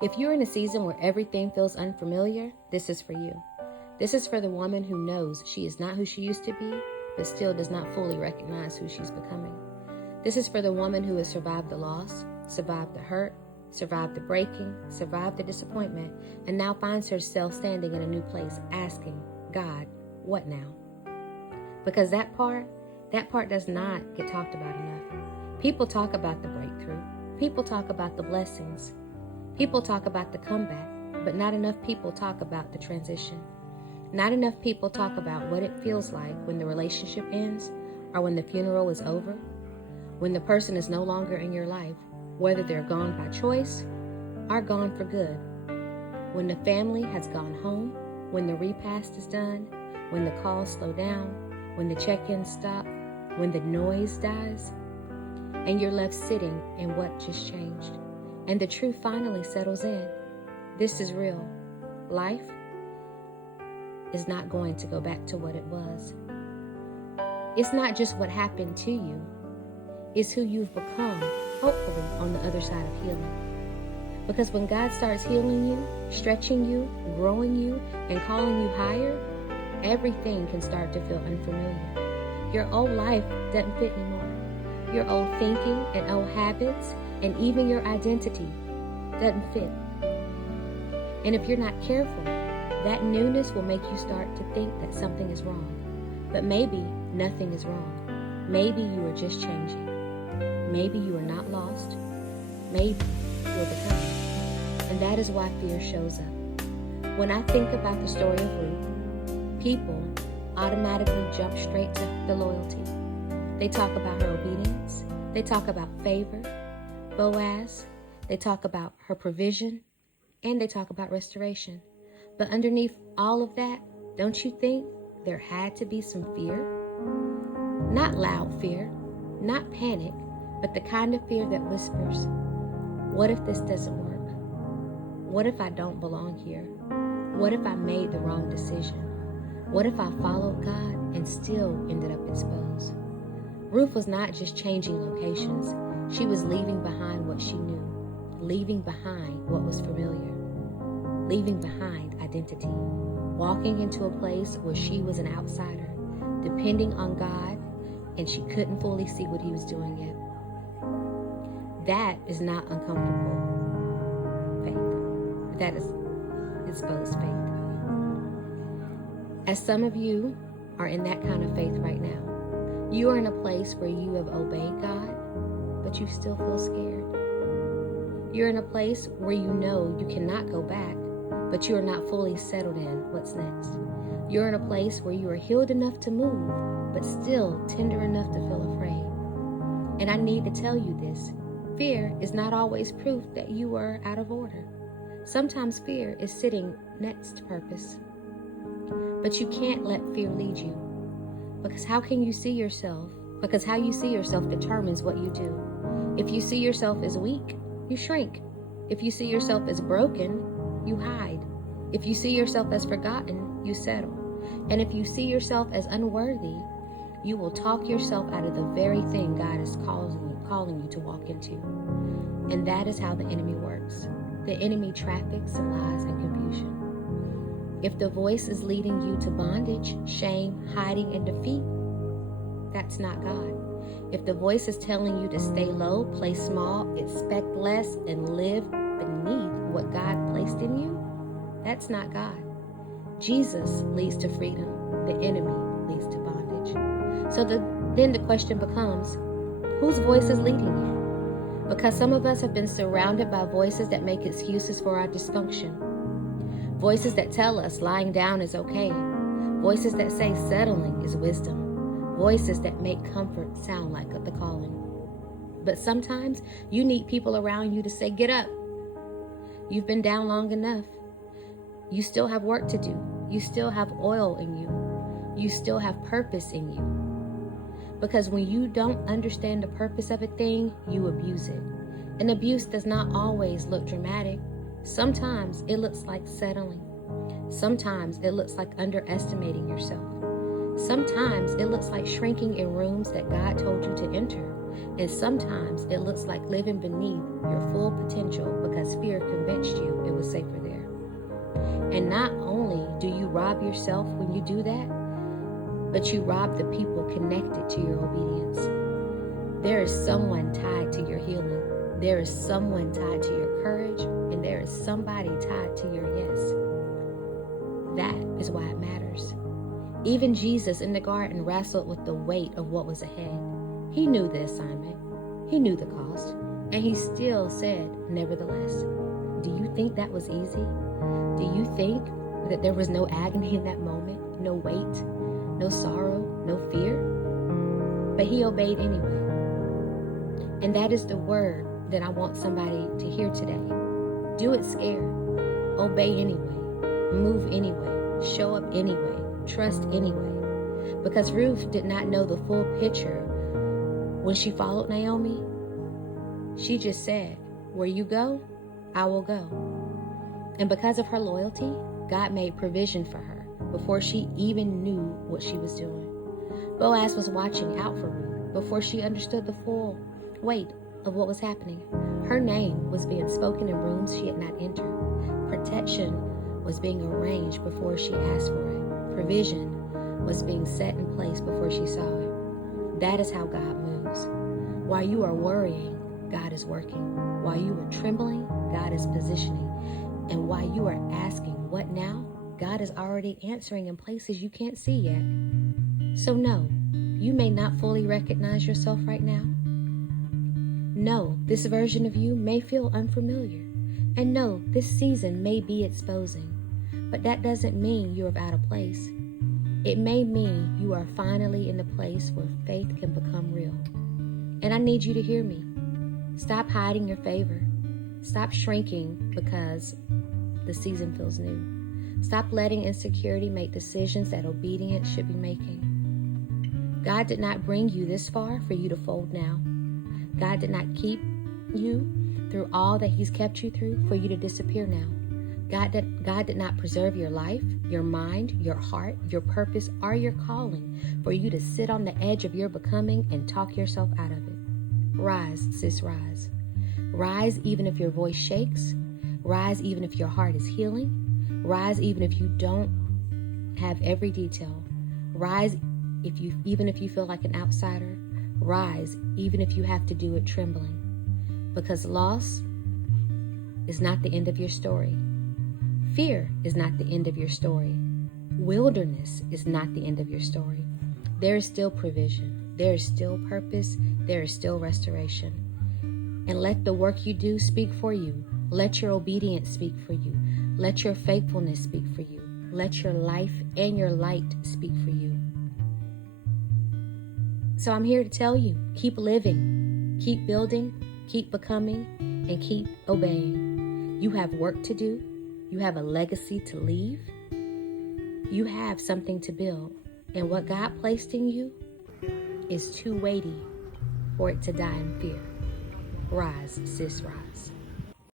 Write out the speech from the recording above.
If you're in a season where everything feels unfamiliar, this is for you. This is for the woman who knows she is not who she used to be, but still does not fully recognize who she's becoming. This is for the woman who has survived the loss, survived the hurt, survived the breaking, survived the disappointment, and now finds herself standing in a new place asking, God, what now? Because that part does not get talked about enough. People talk about the breakthrough. People talk about the blessings. People talk about the comeback, but not enough people talk about the transition. Not enough people talk about what it feels like when the relationship ends or when the funeral is over, when the person is no longer in your life, whether they're gone by choice or gone for good, when the family has gone home, when the repast is done, when the calls slow down, when the check-ins stop, when the noise dies, and you're left sitting in what just changed. And the truth finally settles in. This is real. Life is not going to go back to what it was. It's not just what happened to you. It's who you've become, hopefully, on the other side of healing. Because when God starts healing you, stretching you, growing you, and calling you higher, everything can start to feel unfamiliar. Your old life doesn't fit anymore. Your old thinking and old habits and even your identity doesn't fit. And if you're not careful, that newness will make you start to think that something is wrong. But maybe nothing is wrong. Maybe you are just changing. Maybe you are not lost. Maybe you're becoming. And that is why fear shows up. When I think about the story of Ruth, people automatically jump straight to the loyalty. They talk about her obedience. They talk about favor, Boaz. They talk about her provision. And they talk about restoration. But underneath all of that, don't you think there had to be some fear? Not loud fear, not panic, but the kind of fear that whispers, what if this doesn't work? What if I don't belong here? What if I made the wrong decision? What if I followed God and still ended up exposed? Ruth was not just changing locations. She was leaving behind what she knew, leaving behind what was familiar, leaving behind identity, walking into a place where she was an outsider, depending on God, and she couldn't fully see what he was doing yet. That is not uncomfortable faith. That is exposed faith. As some of you are in that kind of faith right now, you are in a place where you have obeyed God, but you still feel scared. You're in a place where you know you cannot go back, but you are not fully settled in what's next. You're in a place where you are healed enough to move, but still tender enough to feel afraid. And I need to tell you this. Fear is not always proof that you are out of order. Sometimes fear is sitting next to purpose. But you can't let fear lead you. Because how you see yourself determines what you do. If you see yourself as weak, you shrink. If you see yourself as broken, you hide. If you see yourself as forgotten, you settle. And if you see yourself as unworthy, you will talk yourself out of the very thing God is calling you to walk into. And that is how the enemy works. The enemy traffics in lies and confusion. If the voice is leading you to bondage, shame, hiding, and defeat, that's not God. If the voice is telling you to stay low, play small, expect less, and live beneath what God placed in you, that's not God. Jesus leads to freedom. The enemy leads to bondage. So then the question becomes, whose voice is leading you? Because some of us have been surrounded by voices that make excuses for our dysfunction. Voices that tell us lying down is okay. Voices that say settling is wisdom. Voices that make comfort sound like the calling. But sometimes you need people around you to say, get up. You've been down long enough. You still have work to do. You still have oil in you. You still have purpose in you. Because when you don't understand the purpose of a thing, you abuse it. And abuse does not always look dramatic. Sometimes it looks like settling. Sometimes it looks like underestimating yourself. Sometimes it looks like shrinking in rooms that God told you to enter. And sometimes it looks like living beneath your full potential because fear convinced you it was safer there. And not only do you rob yourself when you do that, but you rob the people connected to your obedience. There is someone tied to your healing. There is someone tied to your courage, and there is somebody tied to your yes. That is why it matters. Even Jesus in the garden wrestled with the weight of what was ahead. He knew the assignment. He knew the cost. And he still said, nevertheless. Do you think that was easy? Do you think that there was no agony in that moment? No weight? No sorrow? No fear? But he obeyed anyway. And that is the word that I want somebody to hear today. Do it scared. Obey anyway. Move anyway. Show up anyway. Trust anyway. Because Ruth did not know the full picture when she followed Naomi. She just said, where you go, I will go. And because of her loyalty, God made provision for her before she even knew what she was doing. Boaz was watching out for Ruth before she understood the full weight of what was happening. Her name was being spoken in rooms she had not entered. Protection was being arranged before she asked for it. Provision was being set in place before she saw it. That is how God moves. While you are worrying, God is working. While you are trembling, God is positioning. And while you are asking, what now? God is already answering in places you can't see yet. So no, you may not fully recognize yourself right now. No, this version of you may feel unfamiliar. And no, this season may be exposing. But that doesn't mean you're out of place. It may mean you are finally in the place where faith can become real. And I need you to hear me. Stop hiding your favor. Stop shrinking because the season feels new. Stop letting insecurity make decisions that obedience should be making. God did not bring you this far for you to fold now. God did not keep you through all that he's kept you through for you to disappear now. God did not preserve your life, your mind, your heart, your purpose, or your calling for you to sit on the edge of your becoming and talk yourself out of it. Rise, sis, rise. Rise even if your voice shakes. Rise even if your heart is healing. Rise even if you don't have every detail. Rise even if you feel like an outsider. Rise even if you have to do it trembling. Because loss is not the end of your story. Fear is not the end of your story. Wilderness is not the end of your story. There is still provision. There is still purpose. There is still restoration. And let the work you do speak for you. Let your obedience speak for you. Let your faithfulness speak for you. Let your life and your light speak for you. So I'm here to tell you, keep living, keep building, keep becoming, and keep obeying. You have work to do. You have a legacy to leave. You have something to build. And what God placed in you is too weighty for it to die in fear. Rise, sis, rise.